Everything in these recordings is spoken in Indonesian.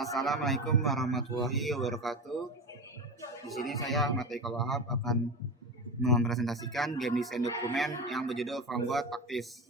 Assalamualaikum warahmatullahi wabarakatuh. Di sini saya Ahmad Taikal Wahab akan mempresentasikan game desain dokumen yang berjudul Vanguard Taktis.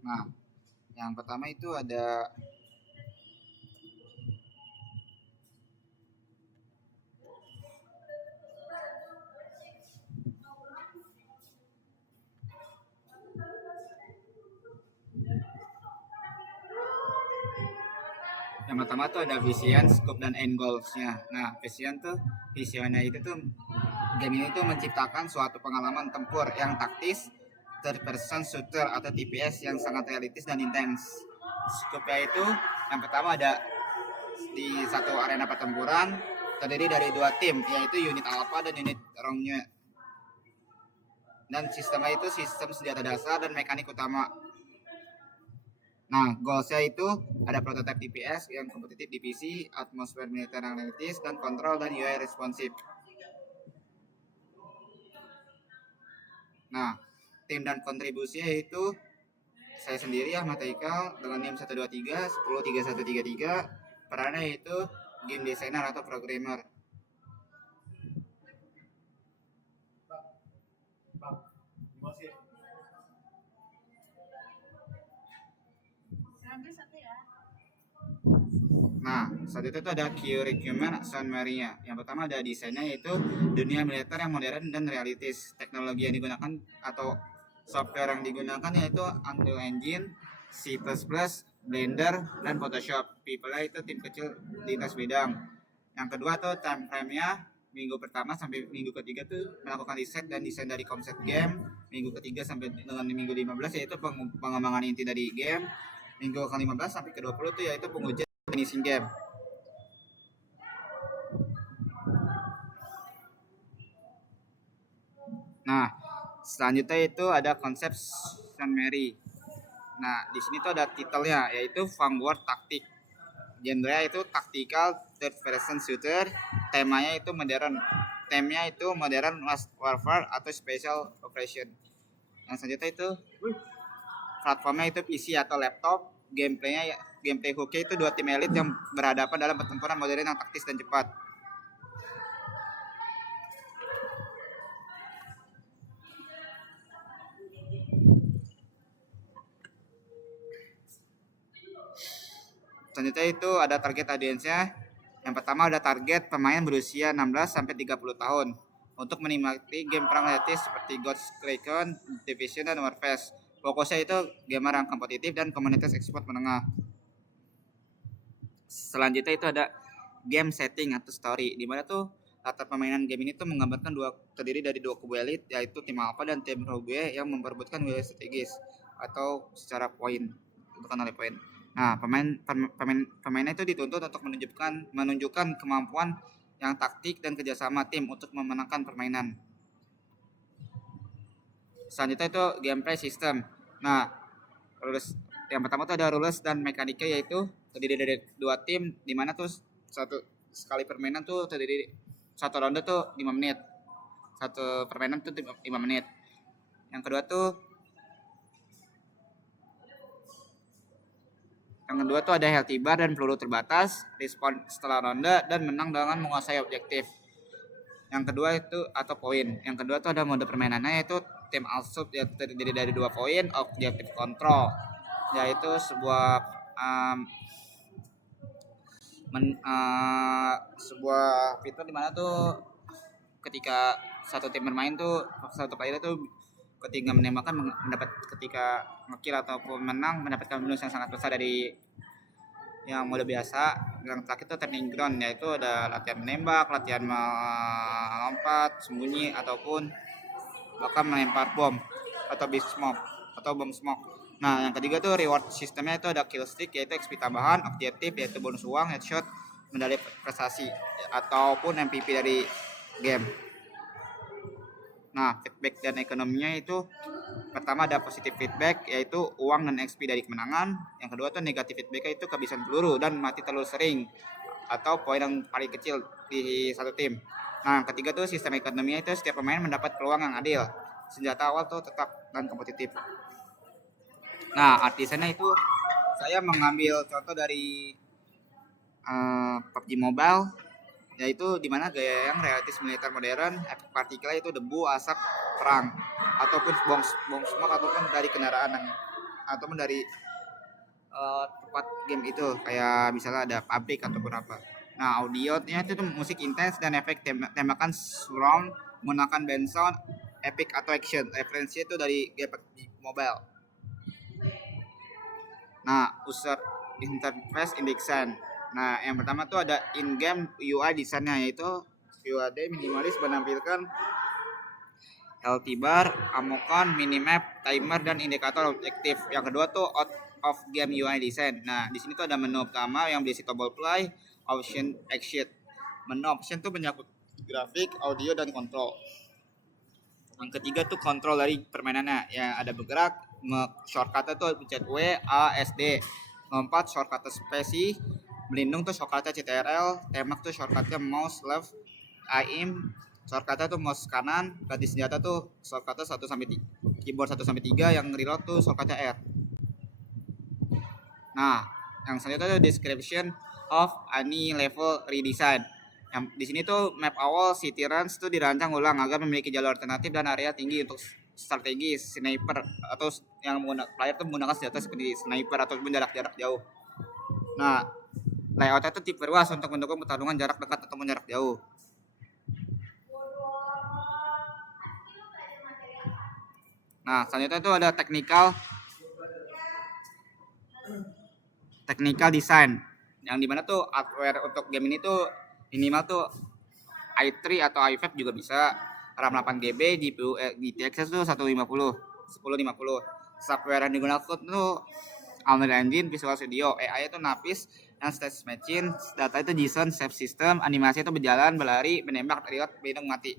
Nah, yang pertama itu ada vision, scope dan end goals-nya. Nah, visionnya itu tuh game ini tuh menciptakan suatu pengalaman tempur yang taktis, third person shooter atau TPS yang sangat realistis dan intens. Scope-nya itu yang pertama ada di satu arena pertempuran terdiri dari dua tim, yaitu unit alpha dan unit rongnya. Dan sistemnya itu sistem senjata dasar dan mekanik utama. Nah, goalsnya itu ada prototype TPS yang kompetitif di PC, atmosfer militer yang realistis, dan kontrol dan UI responsif. Nah, tim dan kontribusinya itu saya sendiri Ahmad Taikal dengan NIM 123 103133. Perannya itu game designer atau programmer. Nah, saat itu ada curriculum summary-nya. Yang pertama ada desainnya, yaitu dunia militer yang modern dan realistis. Teknologi yang digunakan atau software yang digunakan yaitu Unreal Engine, C++, Blender, dan Photoshop. People-nya itu tim kecil di lintas bidang. Yang kedua tuh time frame-nya minggu pertama sampai minggu ketiga tuh melakukan riset dan desain dari konsep game. Minggu ketiga sampai dengan minggu 15 yaitu pengembangan inti dari game. Minggu ke-15 sampai ke-20 tuh yaitu pengujian finishing game. Nah, selanjutnya itu ada konsep summary. Nah, di sini tuh ada titelnya yaitu Vanguard Tactic. Genre itu tactical third person shooter. Temanya itu modern. Temanya itu modern warfare atau special operation. Yang selanjutnya itu platformnya itu PC atau laptop. Gameplay hooknya itu dua tim elit yang berhadapan dalam pertempuran modern yang taktis dan cepat. Selanjutnya itu ada target audiensnya. Yang pertama ada target pemain berusia 16 sampai 30 tahun untuk menikmati game perang realistis seperti Ghost Recon, Division, dan Warface. Fokusnya itu gamer yang kompetitif dan komunitas ekspor menengah. Selanjutnya itu ada game setting atau story, di mana tuh latar permainan game ini tuh menggambarkan terdiri dari dua kubu elit, yaitu tim Alpha dan tim Rogue yang memperebutkan wilayah strategis atau secara poin, tentukan oleh poin. Nah, pemainnya itu dituntut untuk menunjukkan kemampuan yang taktik dan kerjasama tim untuk memenangkan permainan. Selanjutnya itu gameplay system. Nah, yang pertama itu ada rules dan mekanika, yaitu terdiri dari dua tim, di mana tuh satu sekali permainan tuh terdiri satu ronde tuh 5 menit. Satu permainan tuh 5 menit. Yang kedua tuh ada healthy bar dan peluru terbatas, respon setelah ronde, dan menang dengan menguasai objektif. Yang kedua itu atau poin. Yang kedua tuh ada mode permainannya, yaitu tim assault yang terdiri dari 2 poin, objective control, yaitu sebuah sebuah fitur di mana tuh ketika satu tim bermain tuh satu player itu ketika menembakkan ketika ngekill ataupun menang mendapatkan bonus yang sangat besar dari yang mode biasa. Yang terakhir itu turning ground, yaitu ada latihan menembak, latihan melompat, sembunyi, ataupun bahkan melempar bom atau bom smoke. Nah, yang ketiga tuh reward sistemnya itu ada kill streak yaitu XP tambahan, objektif yaitu bonus uang, headshot, medali prestasi ataupun MVP dari game. Nah, feedback dan ekonominya itu pertama ada positif feedback yaitu uang dan XP dari kemenangan. Yang kedua tuh negatif feedback itu kehabisan peluru dan mati terlalu sering atau poin yang paling kecil di satu tim. Nah, yang ketiga tuh sistem ekonominya itu setiap pemain mendapat peluang yang adil. Senjata awal tuh tetap dan kompetitif. Nah, artisannya itu saya mengambil contoh dari PUBG Mobile yaitu di mana gaya yang realistis militer modern, efek partikel itu debu, asap, perang ataupun bom smoke ataupun dari kendaraan yang ataupun dari tempat game itu kayak misalnya ada pabrik ataupun apa. Nah, audionya itu tuh musik intens dan efek tembakan surround menggunakan band sound, epic atau action. Referensinya itu dari game PUBG Mobile. Nah, user interface indexan. Nah, yang pertama tuh ada in-game UI desainnya yaitu UI minimalis menampilkan LT bar, amocon, minimap, timer dan indikator objektif. Yang kedua tuh out of game UI design. Nah, di sini tuh ada menu utama yang berisi tombol play, option, exit. Menu option tuh menyangkut grafik, audio dan kontrol. Yang ketiga tuh kontrol dari permainannya yang ada bergerak, shortcutnya tuh pencet W, A, S, D. Lompat shortcutnya spasi, melindung tuh shortcutnya CTRL, tembak tuh shortcutnya mouse left, aim, shortcutnya tuh mouse kanan, ganti senjata tuh shortcutnya 1 sampai 3, keyboard 1 sampai 3, yang reload tuh shortcutnya R. Nah, yang selanjutnya tuh description of any level redesign. Yang di sini tuh map awal city runs tuh dirancang ulang agar memiliki jalur alternatif dan area tinggi untuk strategi sniper atau yang menggunakan player tuh menggunakan senjata seperti sniper ataupun jarak jauh. Nah, layoutnya tuh tipe ruas untuk mendukung pertarungan jarak dekat ataupun jarak jauh. Nah, selanjutnya tuh ada technical design yang dimana tuh hardware untuk game ini tuh minimal tuh i3 atau i5 juga bisa, RAM 8GB, GPU GTX tuh 1050. Software yang digunakan tuh Unreal Engine, Visual Studio, AI itu Napis, yang stage machine, data itu JSON, save system, animasi itu berjalan, berlari, menembak, reload, berhidung, mati.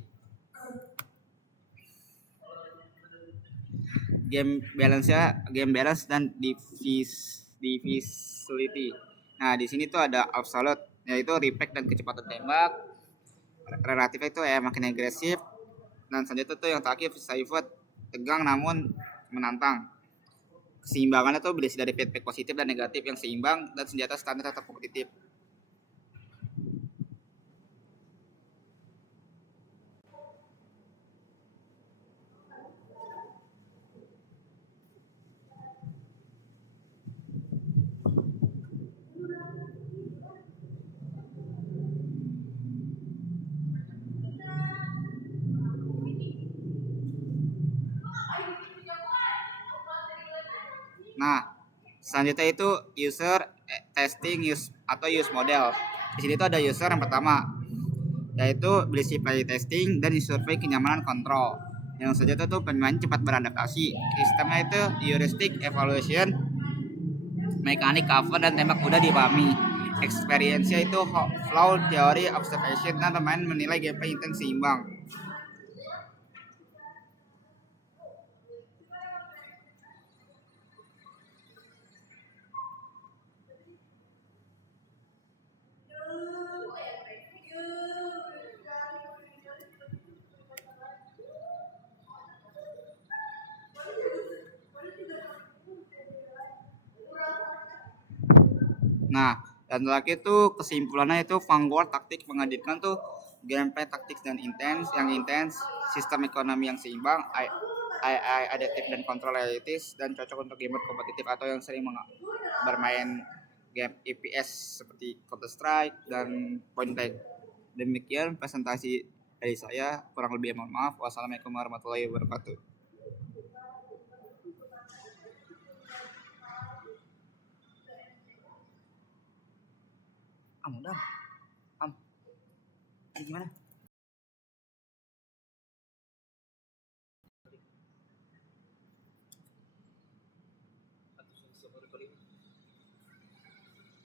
Game balance dan divisibility. Nah, di sini tuh ada absolute yaitu reflect dan kecepatan tembak. Relatif itu makin agresif. Dan selanjutnya tuh yang terakhir pivot, tegang namun menantang. Keseimbangannya tuh berisi dari feedback positif dan negatif yang seimbang dan senjata standar tetap kompetitif. Nah, selanjutnya itu user testing use model. Di sini tuh ada user yang pertama yaitu berisi play testing dan survei kenyamanan kontrol. Yang selanjutnya tuh pemain cepat beradaptasi. Sistemnya itu heuristic evaluation, mekanik cover dan tembak mudah dipahami. Experience-nya itu flow theory observation dan pemain menilai gameplay intens seimbang. Nah, dan terakhir tuh kesimpulannya itu Vanguard taktik menghadirkan tuh gameplay taktik dan intens, sistem ekonomi yang seimbang, AI adaptif dan kontrol realistis dan cocok untuk gamer kompetitif atau yang sering bermain game FPS seperti Counter Strike dan Point Blank. Demikian presentasi dari saya, kurang lebih mohon maaf. Wassalamualaikum warahmatullahi wabarakatuh. Udah. Gimana? Sumber kelima.